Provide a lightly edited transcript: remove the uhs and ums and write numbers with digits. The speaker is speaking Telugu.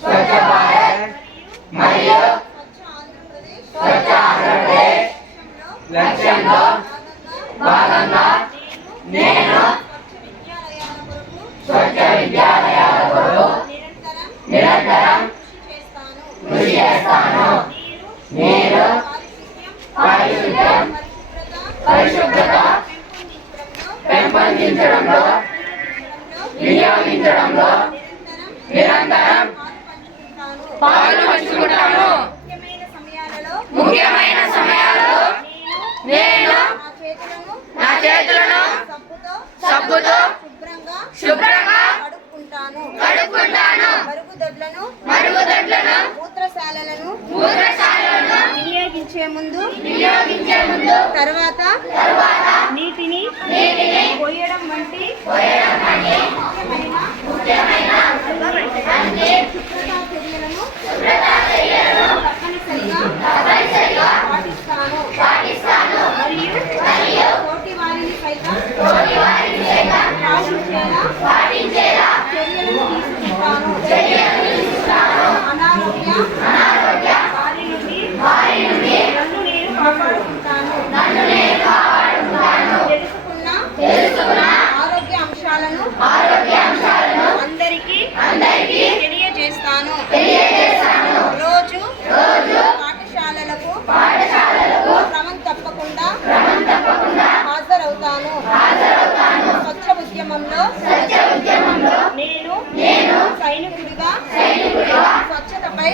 స్వచ్ఛ భారత్ మరియు స్వచ్ఛ ఆంధ్రప్రదేశ్ లక్ష్యంలో భాగంగా నేను స్వచ్ఛ విద్యాలయాల కొరకు నిరంతరం కృషి చేస్తాను. నేను పారిశుద్ధ్యం పరిశుభ్రత పెంపొందించడంలో వినియోగించడంలో నిరంతరం పాలు పంచుకుంటాను. ముఖ్యమైన సమయాలలో నేను నా చేతులను సబ్బుతో శుభ్రంగా కడుక్కుంటాను. మరుగుదొడ్లను మూత్రశాలలను వినియోగించే ముందు తర్వాత నీటిని పోయడం వంటి ముఖ్యమైన శుభ్రతా చర్యలను తప్పనిసరిగా పాటిస్తాను. మరియు తోటి వారిని సైతం పాటించేలా చర్యలను తీసుకుంటాను. అనారోగ్య బారి నుండి నన్ను నేను కాపాడుకుంటాను. తెలుసుకున్న ఆరోగ్య అంశాలను అందరికీ తెలియజేస్తాను. రోజు పాఠశాలలకు క్రమం తప్పకుండా హాజరవుతాను. స్వచ్ఛ ఉద్యమంలో నేను సైనికుడిగా స్వచ్ఛతపై